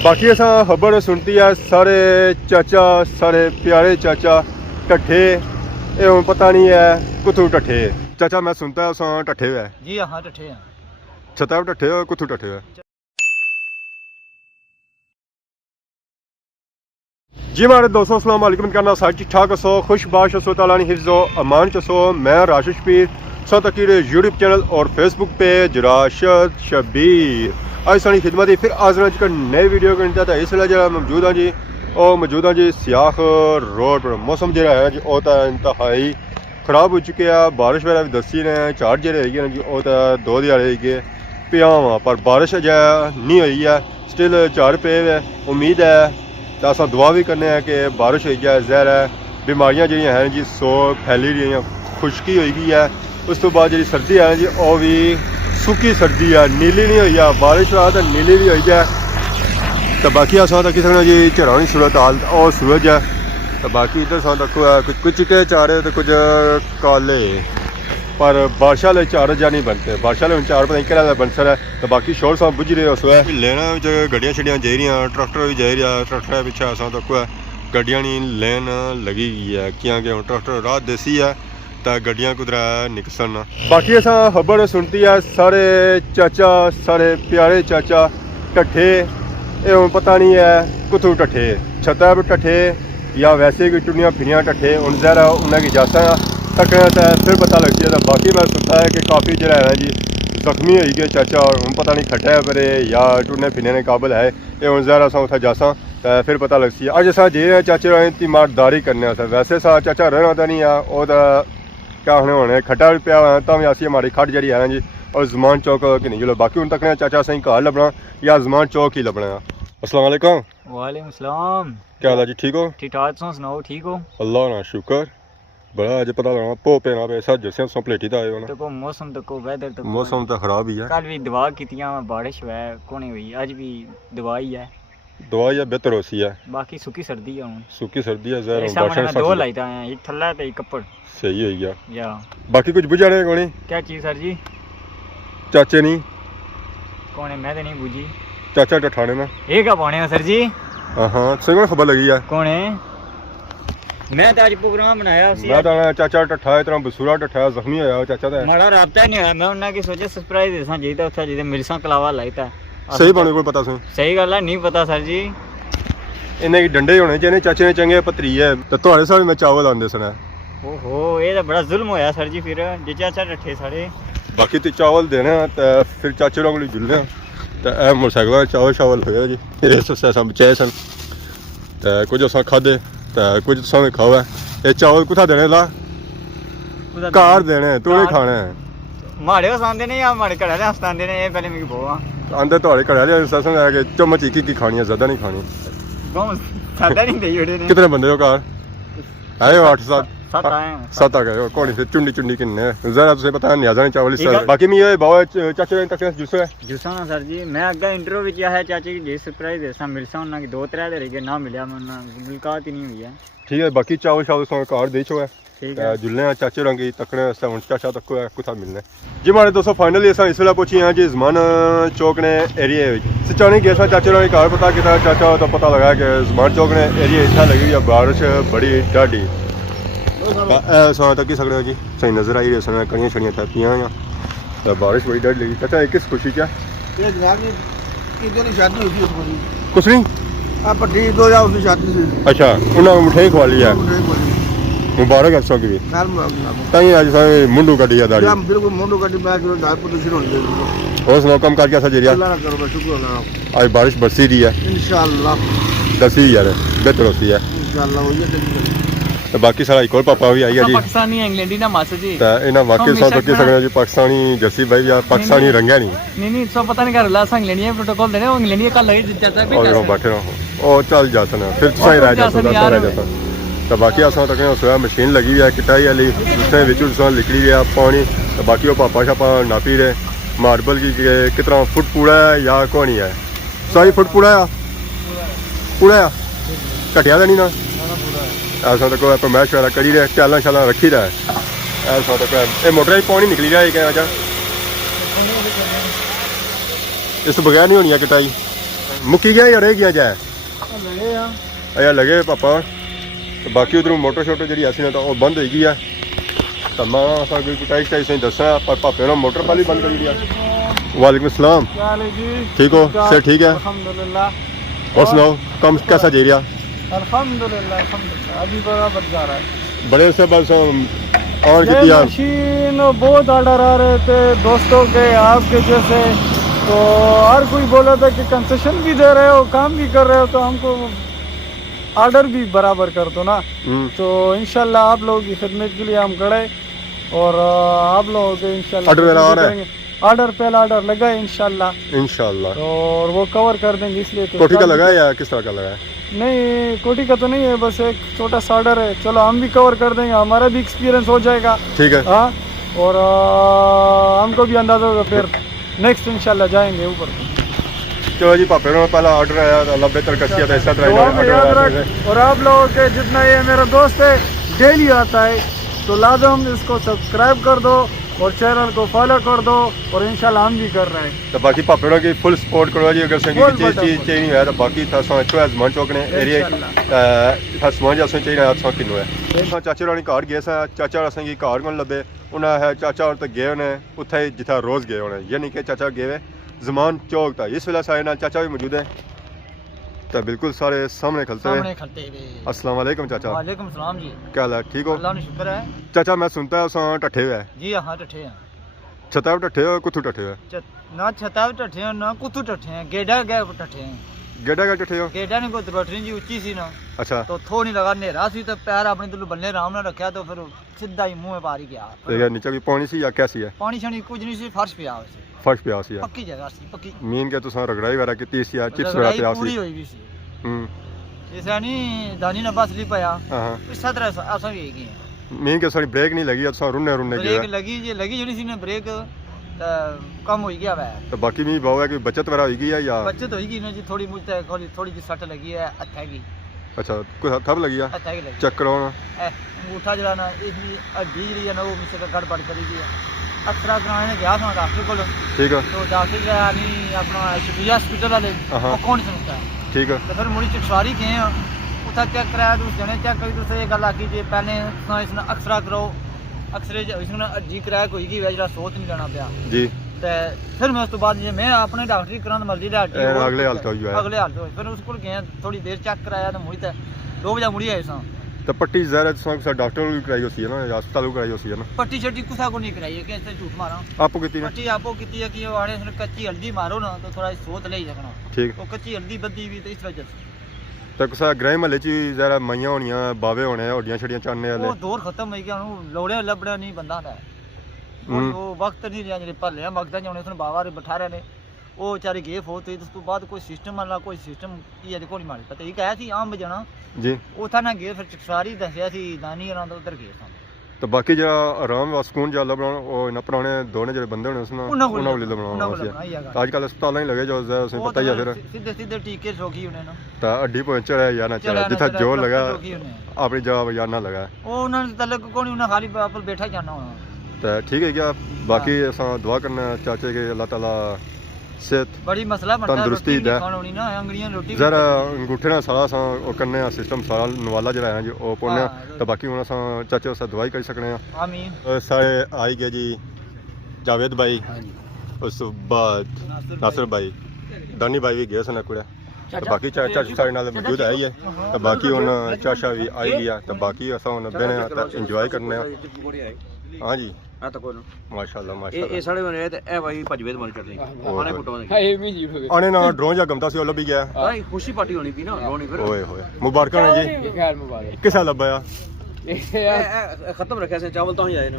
बाकी असा खबर सुनती है सारे चाचा सारे प्यारे चाचा टट्ठे ये हुण पता नहीं है कुत्थू टट्ठे चाचा मैं सुनता है असा टट्ठे है जी हाँ टट्ठे हैं छता टट्ठे हो कुत्थू टट्ठे है जी हमारे दोस्तों अस्सलाम वालेकुम करना सारे ठीक ठाक सो खुशबाश सो ताला ने हिफ्ज़ो अमान चसो मैं राशिद पीर सो तकीर यूट्यूब चैनल और फेसबुक पेज राशिद शबीर आज सारी खिदमत ही फिर आज का नए वीडियो करता था इसलिए जो मौजूद हाँ जी और मौजूद हाँ जी सियाख रोड पर मौसम जो है जी वो तो इंतहाई ख़राब हो चुके हैं बारिश वगैरह भी दसी ने चार जो रहेगी जी वो तो 2 दिन रहेगी पिया वहाँ पर बारिश जो नहीं हुई है स्टिल चार पे है उम्मीद है तो अस दुआ भी करने हैं कि बारिश हो जाए जहर है बीमारियां जी हैं जी सो फैली रही हैं खुश्की हो गई है उस तो बाद जी सर्दी है जी वो भी सुखी सर्दी है नीली नहीं हुई है बारिश हुआ तो नीली भी हो जाए तो बाकी अस किसी जी झरानी सूरत हाल और सूरज है तो बाकी इधर सा तक कुछ चिट्टे चारे तो कुछ काले पर बारिश वाले चार जा नहीं बनते बारिश वाले चार पता नहीं क्या बनसर है तो बाकी शोर साहब बुझ रहे उस लेना गड्डियां छड़ियां जा रही ट्रैक्टर भी जा रहा ट्रैक्टर पिछे असा तक गड्डियां नहीं लेन लगी गई है क्योंकि हम ट्रैक्टर राह देसी है तो गड्डियां कुदरा निकसन बाकी असा खबर सुनती है सारे चाचा सारे प्यारे चाचा टट्ठे ये हुण पता नहीं है कुत्थू टट्ठे छता पर टट्ठे या वैसे कोई टुनियां फिरियां टट्ठे उन जरा उन्हें की जासा तकने तो फिर पता लगती है तो बाकी मैं सुनता है कि काफ़ी जो है जी जख्मी हो गए चाचा और हम पता नहीं खट्टा है पर या टूटने फिरने के काबिल है ये हूँ जरा असा उतना जासा तो फिर पता लगती है अज असा जे चाचे तीमारदारी करने वैसे सा चाचा रहना तो नहीं है वो तो क्या होने खट्टा भी पिया तो भी असी हमारी खट जी है जी और जमान चौक कि नहीं जुलो बाकी हूँ तकने चाचा सही घर लभना या जमान चौक ही लभना अस्सलाम वालेकुम वालेकुम सलाम क्या हाल है जी ठीक हो ठीक ठाक तुम सुनाओ ठीक हो अल्लाह ना शुक्र बड़ा अज पता लगना पो पेना पे सब जैसे सो प्लेटी तो आए देखो मौसम तक वेदर तक मौसम तो खराब ही है कल भी दवा कीतियां बारिश हुआ कोनी हुई आज भी दवाई है दवाई है बेहतर होसी है बाकी सुखी सर्दी है हुन सूखी सर्दी है जहर बारिश में दो लाइटा हैं एक थल्ला ते एक कपड़ सही हो गया या बाकी कुछ बुझा नहीं कोनी क्या चीज सर जी चाचे नहीं कौन है मैं तो नहीं बुझी चाचा टठाने में ये क्या पाने सर जी हाँ सही खबर लगी है कौन है मैं तो आज प्रोग्राम बनाया मैं तो चाचा टठा है तरह बसूरा टठा जख्मी होया चाचा तो माड़ा राबता नहीं होया मैं उन्हें की सोचे सरप्राइज देसा जीता उठा जीते मिर्सा कलावा लाइता सही बने कोई पता सुन सही गल है नहीं पता सर जी इन्हें डंडे होने चाहिए चाचे ने चंगे पतरी है तो थोड़े साल में चावल आंदे सने ओहो ये तो बड़ा जुल्म होया सर जी फिर जे चाचा टठे सारे बाकी तो चावल देने तो फिर चाचे लोग जुलने तो ए मोटरसाइकिल चावल शावल होया जी ये बचाए सन तो कुछ असा खादे तो कुछ समय खाओ है ये चावल कुत्था देने ला कार देने तू नहीं खाने माड़े आंदे ने या माड़े घरे आस्ते आंदे ने पहले मिगी बोआ आंदे थोड़े घर वाले ससन है कि चम्मच एक खानी है ज्यादा नहीं खानी सादा नहीं देई ओड़े ने कितने बंदे हो कार आए हो 8-7 सात आ गए कौन से चुंडी चुंडी किन्ने जरा तुझे पता नहीं आजा चावल इस बाकी मैं ये बाबा चाचे तक जुस है जुसा ना सर जी मैं अग्गा इंटरव्यू विच है चाचे की जे सरप्राइज देसा मिलसा उन्ना की 2-3 दे रही ना मिलया मैं मुलाकात ही नहीं हुई है ठीक है बाकी चावल शावल सो कार दे छो है ठीक है जुलने चाचे रंगी तकने चाचा तक कुथा मिलने जी हमारे दोस्तों फाइनली अस इस वेला पहुंची हैं जी जमान चौक ने एरिया सचानी गए चाचे रंगी कार पता किया चाचा तो पता लगा कि जमान चौक ने एरिया इतना लगी हुई है बारिश बड़ी डाढ़ी ऐसा तक सकते हो जी सही नजर आई रही कड़ियाँ छड़ियाँ थपियाँ या तो बारिश बड़ी डर लगी चाचा किस खुशी क्या कुछ नहीं अच्छा उन्होंने मिठाई खवा ली है मुबारक है की भी ताई आज सारे मुंडू कटी है दाढ़ी बिल्कुल मुंडू कटी और सुनाओ कम कर क्या सजेरिया आज बारिश बरसी रही है इंशाल्लाह दसी यार बेहतर होती है इंशाल्लाह तो बाकी सारा एक और पापा भी आई है जी पाकिस्तानी इंग्लैंडी ना मास्टर जी तो इन्हें वाकई सौ तो सकते जी पाकिस्तानी जर्सी भाई या पाकिस्तानी रंगा नहीं सब पता नहीं कर रहा सा इंग्लैंडी प्रोटोकॉल देने इंग्लैंडी कल लगे चाचा भी और बैठे रहो और चल जाते ना फिर सही रह जाता तो बाकी अस तक सोया मशीन लगी हुई है किटाई वाली उसने निकली गया पानी तो बाकी वो पापा शापा नापी रहे मार्बल की कितना फुट पूरा है या कौन है सही फुट पूरा है घटिया तो नहीं ना ऐसा तक परमैश वगैरह करी रहे टाइल शाला रखी रहा है ऐसा तक ये मोटर पानी निकली रहा है क्या इस तो बगैर नहीं होनी है कटाई मुक्की गया या रह गया जाए लगे हां अया लगे पापा तो बाकी उधरों मोटर शोटर जी ऐसी ना तो वो बंद हो गई है तो मैं अगर कोई टाइस टाइस दसा पर पापे ने मोटर पहले बंद कर दिया वालेकुम अस्सलाम क्या हाल है जी ठीक हो से ठीक है अल्हम्दुलिल्लाह और सुनाओ कम कैसा जा रहा अल्हम्दुलिल्लाह अभी बराबर जा रहा है बड़े से बस और ये किया मशीन बहुत ऑर्डर आ रहे थे दोस्तों के आपके जैसे तो हर कोई बोला था कि कंसेशन भी दे रहे हो काम भी कर रहे हो तो हमको ऑर्डर भी बराबर कर दो ना तो इंशाल्लाह आप लोगों की खिदमत के लिए हम खड़े और आप लोगों के इंशाल्लाह ऑर्डर आ रहा है ऑर्डर पहला ऑर्डर लगा है इंशाल्लाह और वो कवर कर देंगे इसलिए तो कोठी का लगा है या किस तरह का लगा है नहीं कोठी का तो नहीं है बस एक छोटा सा ऑर्डर है चलो हम भी कवर कर देंगे हमारा भी एक्सपीरियंस हो जाएगा ठीक है हाँ और हमको भी अंदाजा होगा फिर नेक्स्ट इंशाल्लाह जाएंगे ऊपर चलो जी पापे ने पहला ऑर्डर आया तो अल्लाह बेहतर कसिया था ऐसा दुआ में याद रख और आप लोगों के जितना ये मेरा दोस्त है डेली आता है तो लाजम इसको सब्सक्राइब कर दो और चैनल को फॉलो कर दो और इंशाल्लाह हम भी कर रहे हैं तो बाकी पापड़ों की फुल सपोर्ट करो जी अगर संगी Full चीज support. चाहिए है तो बाकी था सो अच्छो आजमान चौक ने एरिया था समान जैसे चाहिए है सो किनो है हाँ चाचा रानी घर गए सा चाचा संगी घर कौन लभे उन्हें है चाचा और तो गए उन्हें उत्थे जिथा रोज गए उन्हें यानी कि चाचा गए जमान चौक था इस वेला सारे नाल चाचा भी मौजूद है तो बिल्कुल सारे सामने खलते सामने हैं खलते हुए अस्सलाम वालेकुम चाचा वालेकुम सलाम जी क्या हाल है ठीक हो अल्लाह ने शुक्र है चाचा मैं सुनता है टट्ठे हुए जी हाँ टठे हैं छता टट्ठे हो कुथू टट्ठे हुए ना छताव टठे हैं ना कुतु टठे हैं गेडा गए टठे हैं गेडा का टट्ठे हो गेडा ने कोई बैटरी जी ऊंची सी ना अच्छा तो थो नहीं लगा नेरा सी तो पैर अपने दिल बल्ले आराम ना रखा तो फिर सीधा ही मुंह में पारी गया तो यार नीचे भी पानी सी या कैसी है पानी शानी कुछ नहीं सी फर्श पे आ वैसे फर्श पे आसी है पक्की जगह सी पक्की मीन के तुसा रगड़ाई वगैरह की सी या चिप्स वगैरह पे पूरी आसी हुई भी सी हम्म ऐसा नहीं दानी ना बस ली पाया हां इस तरह ऐसा भी है मीन के सारी ब्रेक नहीं लगी तुसा रुन्ने रुन्ने ब्रेक गए लगी जे लगी जड़ी सी ने ब्रेक कम हो गया वै तो बाकी मी बाव है कि बचत वगैरह होगी है या बचत होगी ना जी थोड़ी मुझे थोड़ी जी सट लगी है हत्था की अच्छा कोई थब लगी है हत्था की लगी चेक करो ना अंगूठा जरा ना इसकी हड्डी जी है ना वो मुझसे गड़बड़ करी दी है अक्सर कराने गया था डॉक्टर को ठीक है तो डॉक्टर जो है नहीं अपना हॉस्पिटल वाले वो कौन समझता है ठीक है तो फिर मुड़ी चिकसारी गए हैं उत्थे चेक कराया तो जने चेक करी तो ये गल आखी जी पहले इसने अक्सरा करो अक्सरे इसने हड्डी कराया कोई की वजह सोच नहीं लेना पाया जी ते फिर मैं उस तो बाद जे मैं अपने डॉक्टरी कराने मर्जी दा हड्डी अगले हाल तो है अगले हाल तो फिर उस को गए थोड़ी देर चेक कराया तो मुड़ी ते 2 बजे मुड़ी आए सा तो पट्टी जरा तुसा डॉक्टर को कराई होसी है ना या अस्पताल को कराई होसी है ना पट्टी छट्टी कुसा को नहीं कराई है कि ऐसे झूठ मारा आपको कितनी पट्टी आपको कितनी है कि वाड़े से कच्ची हल्दी मारो ना तो थोड़ा सोच ले सकना ठीक तो कच्ची हल्दी बद्दी भी तो इस वजह से तो कुसा ग्राम महल्ले च जरा माइयां होनियां बावे होने हड्डियां छड़ियां चानने वो वाले दौर खत्म हो गया लौड़े लबड़ा नहीं बंदा था वो वक्त नहीं रहा जेडे भले वक्त जाने उसने बाबा रे बैठा रहे ने वो बेचारे गए फोत हुई उस तो बाद कोई सिस्टम वाला कोई सिस्टम की है कोई मारे पता ही कहा थी आम बजाना जी उथा ना गए फिर सारी दसिया थी दानी और उधर गए सन तो बाकी जरा आराम व सुकून जा लबना वो इन्ना पुराने दोने जेडे बंदे होने उसना उन्ना उन्ना वाली लबना होसी आजकल अस्पताल ही लगे जो उसमें पता ही है फिर सीधे सीधे टीके ठोकी उन्हें ना तो हड्डी पहुंच रहा है या ना चला जिथा जोर लगा अपनी जगह या ना लगा वो उन्होंने तलक को नहीं उन्हें खाली पर बैठा ही जाना होना तो ठीक है क्या बाकी असा दुआ करना चाचे के अल्लाह ताला सेहत बड़ी मसला बनता है तंदुरुस्ती रोटी दे नहीं खानी ना अंगड़ियां रोटी जरा अंगूठे ना सारा सा ओ करने सिस्टम सारा नवाला जरा है जी ओ पौने तो बाकी हुन असा चाचे उस दवाई कर सकने आमीन सारे आई गए जी जावेद भाई उस तो बाद नासिर भाई दानी भाई भी गए सन कुड़े तो बाकी चाचा सारे नाल मौजूद है ही है तो बाकी हुन चाचा भी आई गया तो बाकी असा हुन बेने एंजॉय करने हां जी ਆ ਤਾਂ ਕੋਈ माशाल्लाह ਇਹ माशाल्लाह ਸਾਡੇ ਬਣੇ ਤੇ ਇਹ ਭਾਈ ਭਜਵੇ ਬਣ ਚੜਨੀ ਆਣੇ ਫੁੱਟੋ ਦੇ हाय में जी हो आने ना ड्रोन जा गमता सी ओ लभी गया ਭਾਈ ਖੁਸ਼ੀ ਪਾਰਟੀ ਹੋਣੀ ਪਈ ਨਾ ਲੋਣੀ ਫਿਰ ओए होए मुबारक ने जी खैर मुबारक किसा लब्बा या ਇਹ ਖਤਮ ਰੱਖਿਆ ਸੀ ਚਾਵਲ ਤਾਂ ਹੀ ਆਏ ਨਾ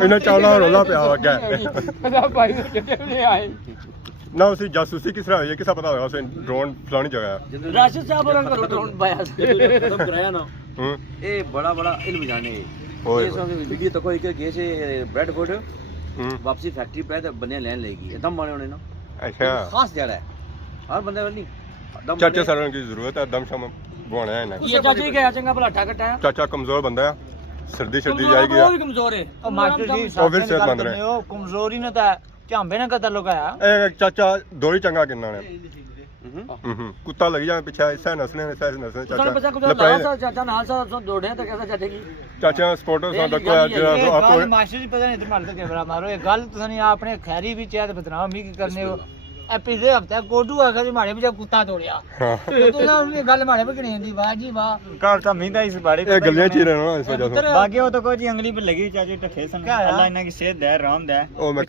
इन्हें चावला रोला पे आवा पता भाई कितने नहीं आए ना उसी जासूसी किस तरह हुई है किसा पता होगा उसे ड्रोन फलानी जगह है ਰਾਸ਼ਦ ਸਾਹਿਬ ਉਹਨਾਂ ਨੂੰ ਡਰੋਨ ਪਾਇਆ ਸੀ ਖਤਮ ਕਰਾਇਆ ਨਾ ਇਹ ਬੜਾ ਬੜਾ ਇਲਮ ਜਾਣੇ ओए ਇਹ ਸਭ ਵੀਡੀਓ ਤੱਕ ਇੱਕ ਗਏ ਸੀ ਬ੍ਰੈਡਫੋਰਡ हम्म ਵਾਪਸੀ ਫੈਕਟਰੀ ਪੈ ਤੇ ਬੰਦੇ ਲੈਣ ਲੈਗੀ एकदम ਬਣੇ ਹੋਣੇ ਨਾ अच्छा ਖਾਸ ਜੜਾ ਹੈ ਹਰ ਬੰਦੇ ਵਾਲੀ चाचा सर की जरूरत है दम शम बुआना है ना ये चाची गया चंगा भला ठा कटा है चाचा कमजोर बंदा है सर्दी सर्दी जाएगी वो भी कमजोर है और मास्टर जी और फिर सेहत बंद रहे हो कमजोरी ना था ਝਾਂਬੇ ਨਾਲ ਕਤਲ ਲੁਕਾਇਆ ਇਹ ਚਾਚਾ ਦੋਲੀ ਚੰਗਾ ਕਿੰਨਾ ਨੇ ਕੁੱਤਾ ਲੱਗ ਜਾ ਪਿੱਛੇ ਐਸਾ ਨਸਨੇ ਨੇ ਐਸਾ ਨਸਨੇ ਚਾਚਾ ਚਾਚਾ ਨਾਲ ਸਾਥ ਦੌੜਿਆ ਤਾਂ ਕਹਿੰਦਾ ਚਾਚੇ ਕੀ ਚਾਚਾ ਸਪੋਰਟਰ ਸਾਡਾ ਕੋਈ ਜਿਹੜਾ ਆਪੋ ਮਾਸਟਰ ਜੀ ਪਤਾ ਨਹੀਂ तुम्हारे तो कैमरा मारो ये गल तुसने आपने खैरी भी चाहे तो बदनाम भी करने हो ए पिछले हफ्ते गोडू आखा जी माड़े भी कुत्ता तोड़िया तो तुसने गल माड़े पे कनी दी वाह जी वाह कार तो मींदा इस बाड़े ਇਹ ਗੱਲਾਂ ਚ ਹੀ ਰਹਿਣਾ ਇਸ ਵਜ੍ਹਾ ਤੋਂ बाकी वो तो कोई अंगली पे लगी चाची टठे सन अल्लाह इन्हें की सेहत दे आराम दे ਉਹ ਮੈਂ